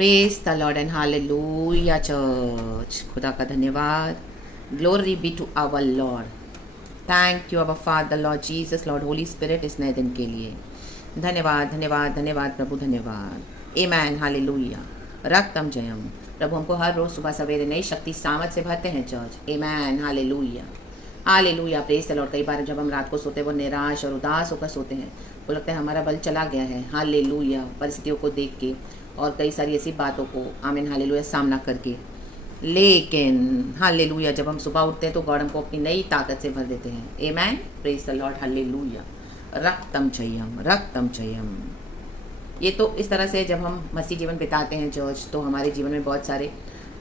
Praise the Lord and hallelujah church. खुदा का धन्यवाद। Glory be to our Lord. Thank you our father Lord Jesus, Lord Holy Spirit इस नए दिन के लिए। धन्यवाद धन्यवाद धन्यवाद प्रभु, धन्यवाद। Amen hallelujah. रक्तम जयम। प्रभु हमको हर रोज़ सुबह सवेरे नई शक्ति सामर्थ से भरते हैं church. Amen hallelujah hallelujah. Praise the Lord. कई बार जब हम रात को सोते हैं वो निराश और उदास होकर सोते हैं, वो लगता है हमारा बल चला गया है। हालेलुया। परिस्थितियों को देख के और कई सारी ऐसी बातों को आमीन हालेलुया सामना करके, लेकिन हालेलुया जब हम सुबह उठते हैं तो गॉड हमको अपनी नई ताकत से भर देते हैं। Amen praise the lord hallelujah. रक्तम जयम रक्तम जयम। ये तो इस तरह से जब हम मसीह जीवन बिताते हैं चर्च, तो हमारे जीवन में बहुत सारे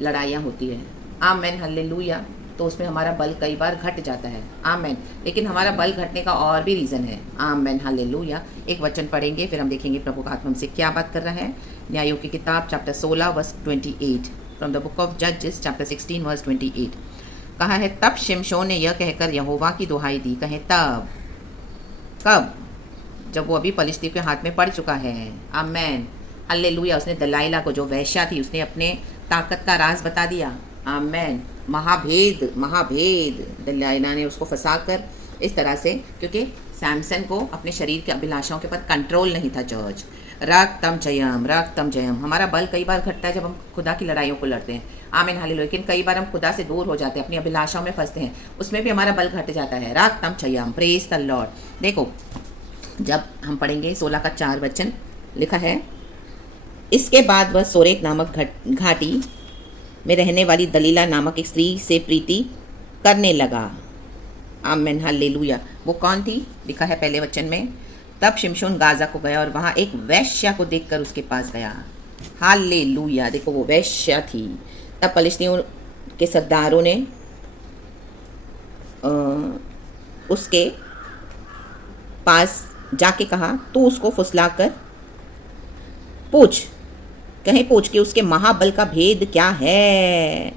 लड़ाइयाँ होती हैं। Amen hallelujah. तो उसमें हमारा बल कई बार घट जाता है। आमेन। लेकिन हमारा बल घटने का और भी रीज़न है। Amen hallelujah. एक वचन पढ़ेंगे, फिर हम देखेंगे प्रभु का आत्मा हमसे क्या बात कर रहा है। न्यायों की किताब chapter 16 verse 28, from the book of जजेस चैप्टर 16 वर्स 28। कहा है, तब शिमशोन ने यह कहकर यहोवा की दुहाई दी। कहे तब, कब? जब वो अभी पलिश्तियों के हाथ में पड़ चुका है। Amen hallelujah. उसने दलाइला को, जो वैश्या थी, उसने अपने ताकत का राज बता दिया। आमेन। महाभेद महाभेद दलाइला ने उसको फंसा कर इस तरह से, क्योंकि सैमसन को अपने शरीर के अभिलाषाओं के ऊपर कंट्रोल नहीं था चर्च। रक्तम जयम रक्तम जयम। हमारा बल कई बार घटता है जब हम खुदा की लड़ाइयों को लड़ते हैं। आमीन हालेलुया। लेकिन कई बार हम खुदा से दूर हो जाते हैं, अपनी अभिलाषाओं में फंसते हैं, उसमें भी हमारा बल घट जाता है। रक्तम जयम प्रेज द लॉर्ड। देखो, जब हम पढ़ेंगे 16 का 4 वचन लिखा है, इसके बाद वह सोरेक नामक घाटी में रहने वाली दलीला नामक एक स्त्री से प्रीति करने लगा। आमीन हालेलुया। वो कौन थी? लिखा है पहले वचन में, तब शिमशोन गाजा को गया और वहाँ एक वैश्या को देखकर उसके पास गया। हालेलुया। देखो, वो वैश्या थी। तब पलिश्तियों के सरदारों ने उसके पास जाके कहा, तू उसको फुसलाकर पूछ, पूछ कि उसके महाबल का भेद क्या है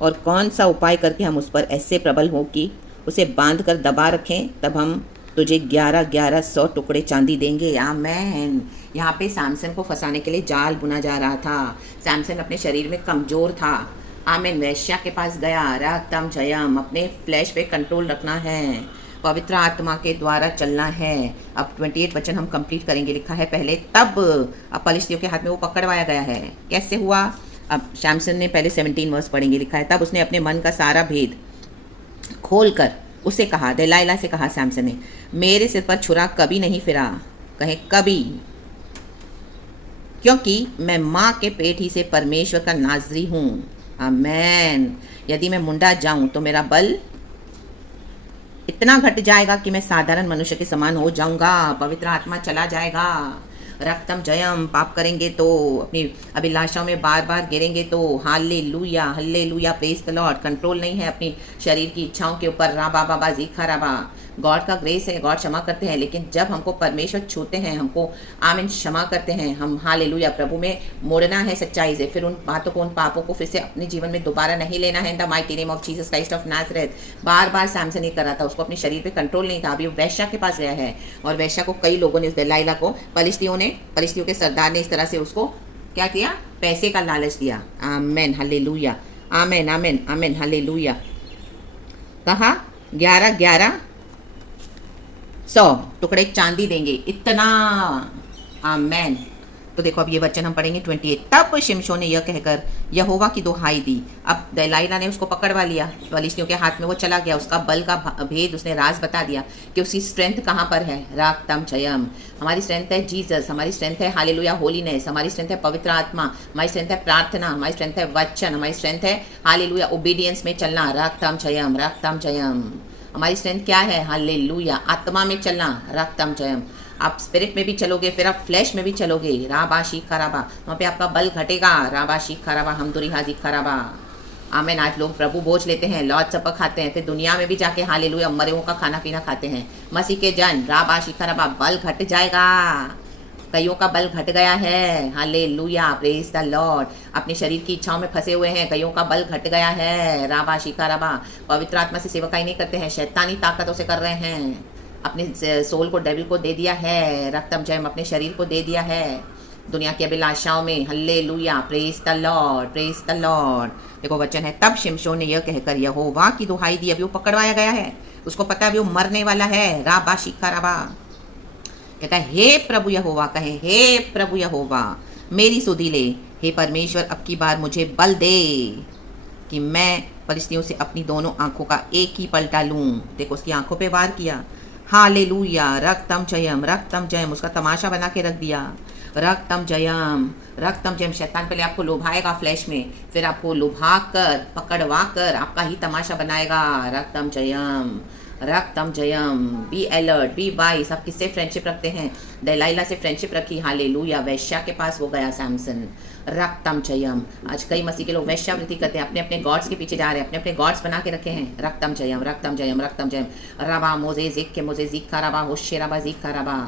और कौन सा उपाय करके हम उस पर ऐसे प्रबल हो कि उसे बांध कर दबा रखें। तब हम तुझे 11,100 टुकड़े चांदी देंगे। आमेन। यहाँ पे सैमसन को फंसाने के लिए जाल बुना जा रहा था। सैमसन अपने शरीर में कमज़ोर था। आमेन। वैश्या के पास गया। रक्तम जयम। अपने फ्लैश पे कंट्रोल रखना है, पवित्र आत्मा के द्वारा चलना है। अब 28 वचन हम कंप्लीट करेंगे। लिखा है पहले, तब अब पलिश्तियों के हाथ में वो पकड़वाया गया है। कैसे हुआ? अब सैमसन ने पहले 17 वर्स पढ़ेंगे। लिखा है, तब उसने अपने मन का सारा भेद खोल कर उसे कहा, दलाइला से कहा सैमसन ने, मेरे सिर पर छुरा कभी नहीं फिरा। कहे कभी, क्योंकि मैं माँ के पेट ही से परमेश्वर का नाज़री हूँ। आमेन। यदि मैं मुंडा जाऊँ तो मेरा बल इतना घट जाएगा कि मैं साधारण मनुष्य के समान हो जाऊंगा। पवित्र आत्मा चला जाएगा। रक्तम जयम। पाप करेंगे तो, अपनी अभिलाषाओं में बार बार गिरेंगे तो। Hallelujah hallelujah praise the Lord. Control नहीं है अपनी शरीर की इच्छाओं के ऊपर। राबा बाबा जीखा राबा। गॉड का ग्रेस है, गॉड क्षमा करते हैं, लेकिन जब हमको परमेश्वर छूते हैं, हमको आमीन क्षमा करते हैं, हम हालेलुया प्रभु में मुड़ना है सच्चाई से। फिर उन बातों को, उन पापों को फिर से अपने जीवन में दोबारा नहीं लेना है। In the mighty name of Jesus Christ of Nazareth. बार बार सैमसन ये कर रहा था, उसको अपने शरीर पे कंट्रोल नहीं था। अभी वो वैश्या के पास गया है, और वैश्या को कई लोगों ने, उस दलाइला को पलिश्तियों के सरदार ने इस तरह से उसको क्या किया? पैसे का लालच दिया। Amen hallelujah. Amen amen amen hallelujah. कहा 11,100 टुकड़े चांदी देंगे, इतना। आमेन। तो देखो, अब ये वचन हम पढ़ेंगे 28। तब शिमशोन ने यह कहकर यहोवा की दुहाई दी। अब दलाइला ने उसको पकड़वा लिया, पलिश्तियों के हाथ में वो चला गया। उसका बल का भेद उसने राज बता दिया कि उसकी स्ट्रेंथ कहाँ पर है। रक्तम जयम। हमारी स्ट्रेंथ है जीसस, हमारी स्ट्रेंथ है हालेलुया होलीनेस, हमारी स्ट्रेंथ है पवित्र आत्मा, हमारी स्ट्रेंथ है प्रार्थना, हमारी स्ट्रेंथ है वचन, हमारी स्ट्रेंथ है हालेलुया ओबीडियंस में चलना। रक्तम जयम रक्तम जयम। हमारी स्ट्रेंथ क्या है? हालेलुया आत्मा में चलना। रक्तम जयम। आप स्पिरिट में भी चलोगे, फिर आप फ्लैश में भी चलोगे। राबा शीख खराबा। वहाँ पे आपका बल घटेगा। राबा शीख खराबा हमदुरी हाजी खराबा। आमेन। आज लोग प्रभु भोज लेते हैं, लॉर्ड सपर खाते हैं, फिर दुनिया में भी जाके हालेलुया मरे हुओं का खाना पीना खाते हैं। मसीह के जन, राबा शीख खराबा, बल घट जाएगा। कईयों का बल घट गया है। Hallelujah praise the Lord. अपने शरीर की इच्छाओं में फंसे हुए हैं, कईयों का बल घट गया है। राबा शिखा राबा। पवित्र आत्मा से सेवकाई नहीं करते हैं, शैतानी ताकतों से कर रहे हैं। अपने सोल को डेविल को दे दिया है। रक्तम जयम अपने शरीर को दे दिया है। दुनिया की अभिलाषाओं में। Hallelujah, praise the Lord, praise the Lord. देखो वचन है, तब शिमशोन ने यह कहकर यहोवा की दुहाई दी। अभी वो पकड़वाया गया है, उसको पता है अभी वो मरने वाला है। राबा शिखा राबा कहता है, हे प्रभु यहोवा, कहे हे प्रभु यहोवा मेरी सुधि ले। हे परमेश्वर, अब की बार मुझे बल दे कि मैं फलिस्तियों से अपनी दोनों आंखों का एक ही पलटा लूं। देखो उसकी आंखों पे वार किया। हालेलुया, रक्तम जयम, रक्तम जयम, उसका तमाशा बना के रख दिया। रक्तम जयम, रक्तम जयम। शैतान पहले आपको लुभाएगा फ्लैश में, फिर आपको लुभा कर पकड़वा कर आपका ही तमाशा बनाएगा। रक्तम जयम, रक्तम जयम। Be alert, be wise. आप किससे फ्रेंडशिप रखते हैं? दलाइला से फ्रेंडशिप रखी। हालेलुया, वैश्या के पास वो गया सैमसन। रक्तम जयम। आज कई मसीह के लोग वैश्यावृत्ति करते हैं, अपने अपने गॉड्स के पीछे जा रहे हैं, अपने अपने गॉड्स बना के रखे हैं। रक्तम जयम, रक्तम जयम, रक्तम जयम। रबा मोजे जिक के मोजे जिक्का रबा होशे रबा जिक्का रबा।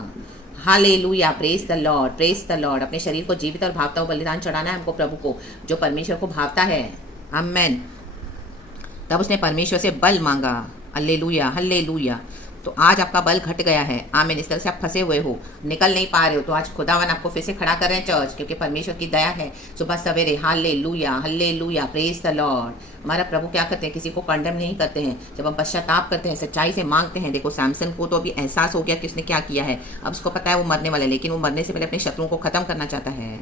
Hallelujah, praise the Lord, praise the Lord. अपने शरीर को जीवित और भावता हुआ बलिदान चढ़ाना है हमको प्रभु को, जो परमेश्वर को भावता है। आमेन। तब उसने परमेश्वर से बल मांगा। Hallelujah, hallelujah. तो आज आपका बल घट गया है। आमीन। इस तरह से आप फंसे हुए हो, निकल नहीं पा रहे हो, तो आज खुदावन आपको फिर से खड़ा कर रहे हैं चर्च, क्योंकि परमेश्वर की दया है। सुबह सवेरे hallelujah, hallelujah, praise the Lord. हमारा प्रभु क्या करते हैं? किसी को कंडेम नहीं करते हैं। जब हम पश्चाताप करते हैं, सच्चाई से मांगते हैं। देखो सैमसन को तो अभी एहसास हो गया कि उसने क्या किया है। अब उसको पता है वो मरने वाला है, लेकिन वो मरने से पहले अपने शत्रुओं को खत्म करना चाहता है।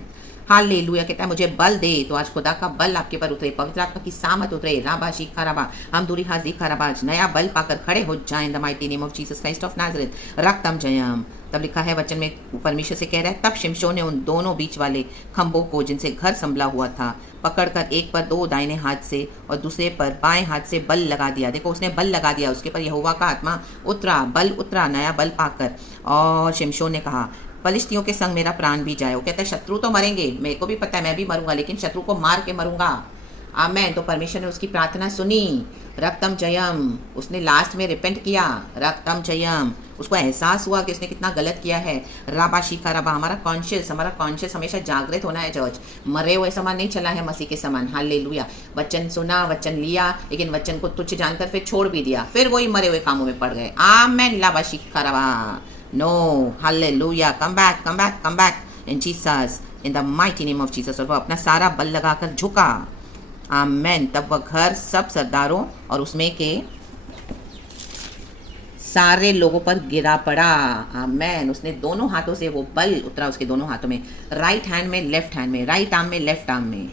हालेलुया, कहता है मुझे बल दे। तो आज खुदा का बल आपके पर उतरे, पवित्र आत्मा की सामत उतरे। राबा शीखा राबा, हम दूरी हाजी खराबाज नया बल पाकर खड़े हो जाएं। In the mighty name of Jesus Christ of Nazareth, रक्तम जयम। तब लिखा है वचन में, परमेश्वर से कह रहा है, तब शिमशोन ने उन दोनों बीच वाले खंभों को जिनसे घर संभला हुआ था पकड़कर एक पर दो दाहिने हाथ से और दूसरे पर बाएं हाथ से बल लगा दिया। देखो उसने बल लगा दिया, उसके पर यहोवा का आत्मा उतरा, बल उतरा नया बल पाकर। और शिमशोन ने कहा, फलिश्तियों के संग मेरा प्राण भी जाए। वो कहता है शत्रु तो मरेंगे, मेरे को भी पता है मैं भी मरूंगा, लेकिन शत्रु को मार के मरूंगा। आमेन। तो परमेश्वर ने उसकी प्रार्थना सुनी। रक्तम जयम, उसने लास्ट में रिपेंट किया। रक्तम जयम, उसको एहसास हुआ कि उसने कितना गलत किया है। राबा शिखा रबा। हमारा कॉन्शियस हमेशा जागृत होना है चर्च। मरे हुए समान नहीं चला है मसीह के समान। हालेलुया। वचन सुना, वचन लिया, लेकिन वचन को तुच्छ जानकर फिर छोड़ भी दिया, फिर वही मरे हुए कामों में पड़ गए। आमेन। लाबा शिखा रबा। No, hallelujah. Come back, come back, come back in Jesus, in the mighty name of Jesus. और वो अपना सारा बल लगाकर झुका। आमेन। तब वह घर सब सरदारों और उसमें के सारे लोगों पर गिरा पड़ा। आमेन। उसने दोनों हाथों से वो बल उतरा, उसके दोनों हाथों में, राइट हैंड में, लेफ्ट हैंड में, राइट आर्म में, लेफ्ट आर्म में।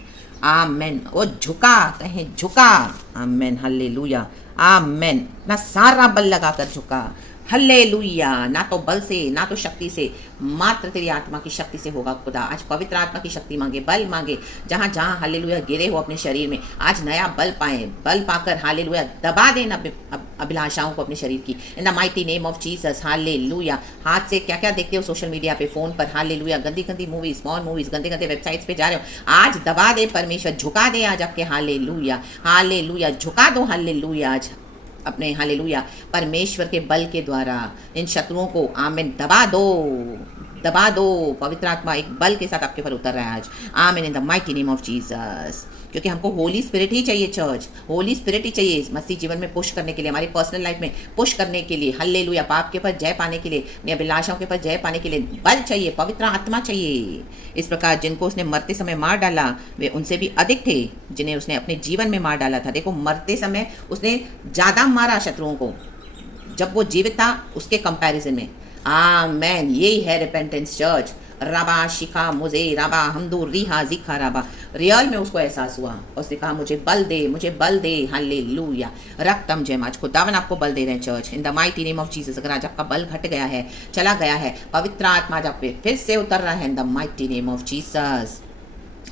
आमेन। वो झुका, कहीं झुका। आमेन, हालेलुया, आमेन। ना सारा बल लगाकर झुका। हल्लेलुया। ना तो बल से, ना तो शक्ति से, मात्र तेरी आत्मा की शक्ति से होगा खुदा। आज पवित्र आत्मा की शक्ति मांगे, बल मांगे। जहाँ जहाँ हालेलुया गिरे हो अपने शरीर में, आज नया बल पाएं। बल पाकर हालेलुया दबा देना अभिलाषाओं को अपने शरीर की। इन the mighty name of Jesus, hallelujah. हाथ से क्या क्या देखते हो सोशल मीडिया पे, फोन पर, हालेलुया, गंदी गंदी मूवीज, स्मॉल मूवीज, गंदे गंदे वेबसाइट्स पे जा रहे हो, आज दबा दे परमेश्वर, झुका दे आज आपके। हालेलुया, हालेलुया, झुका दो। हालेलुया, आज अपने हालेलुया परमेश्वर के बल के द्वारा इन शत्रुओं को आमीन दबा दो, दबा दो। पवित्र आत्मा एक बल के साथ आपके पर उतर रहा है आज। आमीन इन the mighty name of Jesus. क्योंकि हमको होली स्पिरिट ही चाहिए चर्च, होली स्पिरिट ही चाहिए मसीह जीवन में पुश करने के लिए, हमारी पर्सनल लाइफ में पुश करने के लिए। हल्लेलुया। पाप के ऊपर जय पाने के लिए, अपनी अभिलाषाओं के ऊपर जय पाने के लिए बल चाहिए, पवित्र आत्मा चाहिए। इस प्रकार जिनको उसने मरते समय मार डाला वे उनसे भी अधिक थे जिन्हें उसने अपने जीवन में मार डाला था। देखो मरते समय उसने ज़्यादा मारा शत्रुओं को, जब वो जीवित था उसके कंपैरिजन में। आमेन। यही है रिपेंटेंस चर्च। रबा शिखा मुझे रबा हमदू रिहा जिखा रबा। रियल में उसको एहसास हुआ और उसने कहा मुझे बल दे, मुझे बल दे। हालेलुया। रक्तम जय। आज खुदावन आपको बल दे रहे हैं church, in the mighty name of Jesus. अगर आज आपका बल घट गया है, चला गया है, पवित्र आत्मा आज आप पे फिर से उतर रहा है in the mighty name of Jesus.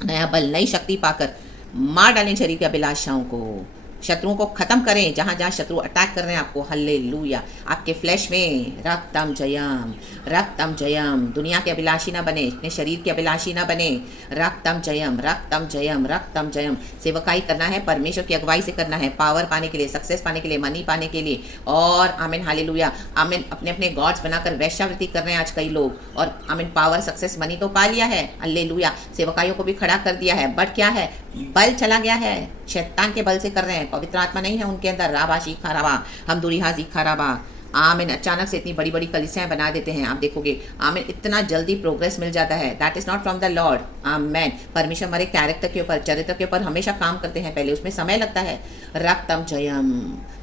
नया बल, नई शक्ति पाकर मार डालें शरीर की अभिलाषाओं को, शत्रुओं को खत्म करें जहाँ जहाँ शत्रु अटैक कर रहे हैं आपको। हल्लेलुया। आपके फ्लैश में रक्तम जयम, रक्तम जयम। दुनिया के अभिलाषी ना बने, अपने शरीर के अभिलाषी ना बने। रक्तम जयम, रक्तम जयम, रक्तम जयम। सेवकाई करना है, परमेश्वर की अगुवाई से करना है, पावर पाने के लिए, सक्सेस पाने के लिए, मनी पाने के लिए। और आमीन हालेलुया। आमीन। अपने अपने गॉड्स बनाकर वैश्यावृत्ति कर रहे हैं आज कई लोग, और आमीन पावर, सक्सेस, मनी तो पा लिया है। हल्लेलुया। सेवकाइयों को भी खड़ा कर दिया है, बट क्या है, बल चला गया है, शैतान के बल से कर रहे हैं, पवित्र आत्मा नहीं है उनके अंदर। राबा शीखा राबा हम दूरी हाजी खराबा। आमीन। अचानक से इतनी बड़ी बड़ी कलीसियाएं बना देते हैं, आप देखोगे आमीन, इतना जल्दी प्रोग्रेस मिल जाता है। That is not from the Lord. आमीन। परमेश्वर हमारे कैरेक्टर के ऊपर, चरित्र के ऊपर हमेशा काम करते हैं, पहले उसमें समय लगता है। रक्तम जयम।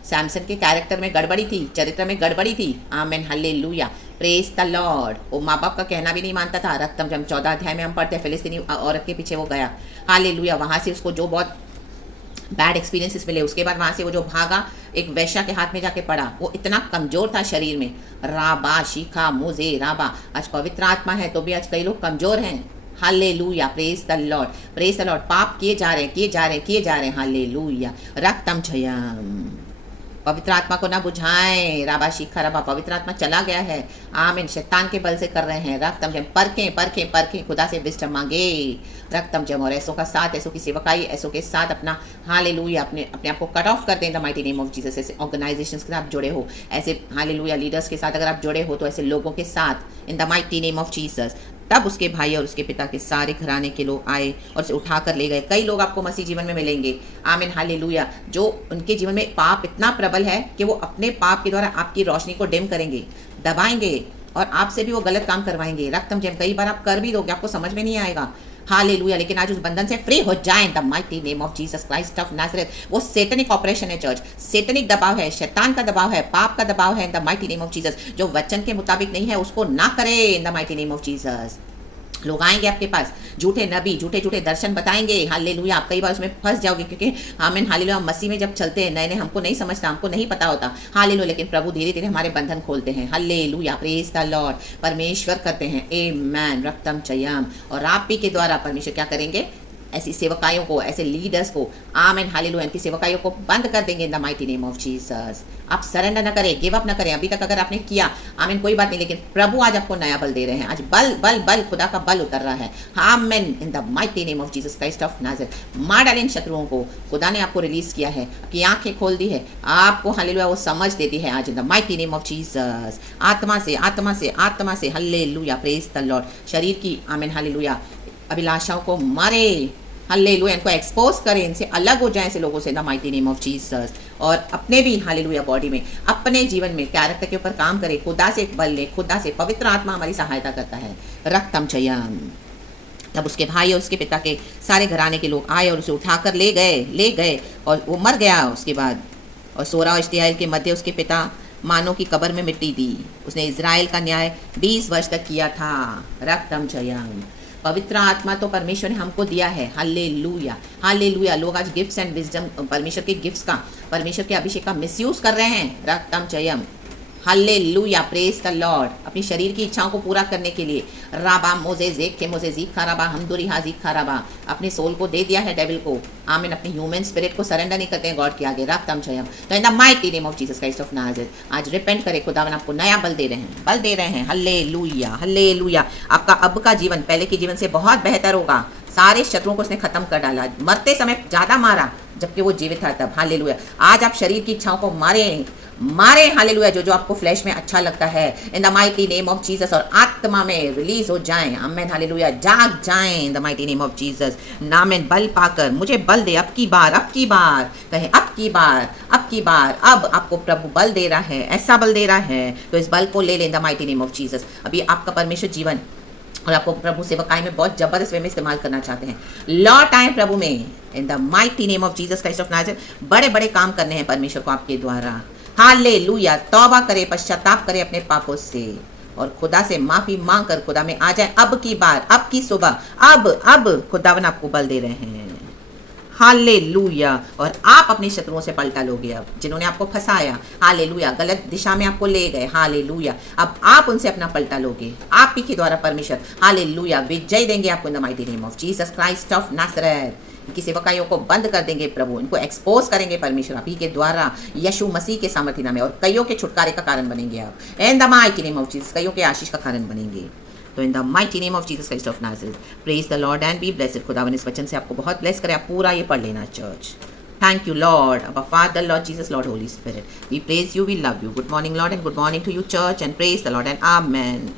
सैमसन के कैरेक्टर में गड़बड़ी थी, चरित्र में गड़बड़ी थी। आमीन, हालेलुया, प्रेज द लॉर्ड। वो माँ बाप का कहना भी नहीं मानता था। रक्तम जयम 14 अध्याय में हम पढ़ते हैं, फिलिस्तीनी औरत के पीछे वो गया। हालेलुया, वहाँ से उसको जो बहुत बैड एक्सपीरियंसेस मिले, उसके बाद वहाँ से वो जो भागा, एक वैश्या के हाथ में जाके पड़ा। वो इतना कमजोर था शरीर में। राबा शिखा मुझे राबा। आज पवित्र आत्मा है तो भी आज कई लोग कमजोर हैं। Hallelujah, praise the Lord, praise the Lord. पाप किए जा रहे हैं, किए जा रहे हैं, किए जा रहे हैं। हालेलुया, रक्तम जयम। पवित्र आत्मा को ना बुझाएं। राबा शिखा राबा, पवित्र आत्मा चला गया है। आमीन। शैतान के बल से कर रहे हैं। रक्तम जम, परखें परखें परखें, खुदा से विस्डम मांगे। रक्तम जम। और ऐसों का साथ, ऐसों की सेवकाई, ऐसों के साथ अपना हालेलुया, अपने अपने आप को कट ऑफ कर दें the mighty name of Jesus. ऐसे ऑर्गेनाइजेशंस के साथ जुड़े हो, ऐसे हालेलुया लीडर्स के साथ अगर आप जुड़े हो, तो ऐसे लोगों के साथ इन the mighty name of Jesus. तब उसके भाई और उसके पिता के सारे घराने के लोग आए और उसे उठा कर ले गए। कई लोग आपको मसीह जीवन में मिलेंगे, आमीन, हालेलुया, जो उनके जीवन में पाप इतना प्रबल है कि वो अपने पाप के द्वारा आपकी रोशनी को डिम करेंगे, दबाएंगे और आपसे भी वो गलत काम करवाएंगे। रक्तम जम, कई बार आप कर भी दोगे, आपको समझ में नहीं आएगा। हालेलुया, लेकिन आज उस बंधन से फ्री हो जाएं the mighty name of Jesus Christ of Nazareth. वो सेटनिक ऑपरेशन है चर्च, सेटनिक दबाव है, शैतान का दबाव है, पाप का दबाव है in the mighty name of Jesus. जो वचन के मुताबिक नहीं है उसको ना करे इन the mighty name of Jesus. लोग आएंगे आपके पास, झूठे नबी, झूठे झूठे दर्शन बताएंगे। हालेलुया, आप कई बार उसमें फंस जाओगे, क्योंकि आमीन हालेलुया, मसीह में जब चलते हैं नए नए, हमको नहीं समझता, हमको नहीं पता होता। हालेलुया, लेकिन प्रभु धीरे धीरे हमारे बंधन खोलते हैं। Hallelujah, praise the Lord. परमेश्वर करते हैं आमेन, रक्तम जयम। और आप ही के द्वारा परमेश्वर क्या करेंगे? ऐसी सेवकाइयों को, ऐसे लीडर्स को, आमीन हालेलुया, इनकी सेवकाइयों को बंद कर देंगे इन the mighty name of Jesus. आप सरेंडर न करें, गिव अप न करें। अभी तक अगर आपने किया, आमीन, कोई बात नहीं, लेकिन प्रभु आज आपको नया बल दे रहे हैं। आज बल बल बल, खुदा का बल उतर रहा है। आमीन, इन the mighty name of Jesus Christ of Nazareth. मार डालें शत्रुओं को। खुदा ने आपको रिलीज किया है, आपकी आंखें खोल दी है, आपको हालेलुया वो समझ देती है आज इन the mighty name of Jesus. आत्मा से, आत्मा से, आत्मा से, हालेलुया, प्रेज द लॉर्ड। शरीर की, आमीन हालेलुया, अभिलाषाओं को मारे। हालेलुया, इनको एक्सपोज करें, इनसे अलग हो जाएं ऐसे लोगों से the mighty name of Jesus. और अपने भी हालेलुया बॉडी में, अपने जीवन में कैरेक्टर के ऊपर काम करें। खुदा से बल ले, खुदा से। पवित्र आत्मा हमारी सहायता करता है। रक्तम जयम। तब उसके भाई और उसके पिता के सारे घराने के लोग आए और उसे उठाकर ले गए और वो मर गया उसके बाद। और सोरा और इश्तियाल के मध्य उसके पिता मानो की कब्र में मिट्टी दी। उसने इजराइल का न्याय 20 वर्ष तक किया था। रक्तम जयम। पवित्र आत्मा तो परमेश्वर ने हमको दिया है। Hallelujah, hallelujah. लोग आज गिफ्ट्स एंड विजडम, परमेश्वर के गिफ्ट्स का, परमेश्वर के अभिषेक का मिसयूज कर रहे हैं। रक्तम जयम। Hallelujah, praise the lord. अपनी शरीर की इच्छाओं को पूरा करने के लिए राबा मोजे जेक के मोजे जीक खराबा हमदुरी हाजिक खराबा, अपने सोल को दे दिया है डेविल को। आमीन, अपनी ह्यूमन स्पिरिट को सरेंडर नहीं करते हैं गॉड के आगे। रक्तम जयम। तो इन the mighty name of Jesus Christ of Nazareth आज रिपेंट करे। खुदावन आपको नया बल दे रहे हैं, बल दे रहे हैं। Hallelujah, hallelujah. आपका अब का जीवन पहले के जीवन से बहुत बेहतर होगा। सारे शत्रुओं को उसने खत्म कर डाला। मरते समय ज्यादा मारा जबकि वो जीवित था तब। हालेलुया, आज आप शरीर की इच्छाओं को मारे हालेलुया, जो आपको फ्लैश में अच्छा लगता है in the mighty name of Jesus. और आत्मा में रिलीज हो जाएं। आमेन, हालेलुया, जाग जाएं in the mighty name of Jesus. नामेन, बल पाकर मुझे बल दे। अब की बार कहें, अब की बार अब आपको प्रभु बल दे रहा है, ऐसा बल दे रहा है, तो इस बल को ले लें इन the mighty name of Jesus. अभी आपका परमेश्वर जीवन और आपको प्रभु सेवकाई में बहुत जबरदस्त वे में इस्तेमाल करना चाहते हैं। लौट आए प्रभु में इन the mighty name of Jesus Christ of Nazareth. बड़े बड़े काम करने हैं परमेश्वर को आपके द्वारा। हालेलुया, तौबा करे, पश्चाताप करे अपने पापों से और खुदा से माफी मांग कर खुदा में आ जाए। अब की बार, अब की सुबह, अब खुदावन आपको बल दे रहे हैं। हालेलुया, और आप अपने शत्रुओं से पलटा लोगे। अब जिन्होंने आपको फंसाया, हालेलुया, गलत दिशा में आपको ले गए, हालेलुया, अब आप उनसे अपना पलटा लोगे। आप ही के द्वारा परमेश्वर हालेलुया विजय देंगे आपको in the mighty name of Jesus Christ of नासरत। इनकी सेवकाइयों को बंद कर देंगे प्रभु, इनको एक्सपोज करेंगे परमेश्वर आप ही के द्वारा, यीशु मसीह के सामर्थ्य नाम में। और कईयों के छुटकारे का कारण बनेंगे आप इन the mighty name of Jesus. कईयों के आशीष का कारण बनेंगे। तो इन the mighty name of Jesus Christ of Nazareth, praise the Lord and be blessed. खुदावन इस वचन से आपको बहुत ब्लेस करे। आप पूरा ये पढ़ लेना church. Thank you, Lord, our Father, Lord Jesus, Lord Holy Spirit. We praise you, we love you. Good morning, Lord, and good morning to you, church, and praise the Lord, and amen.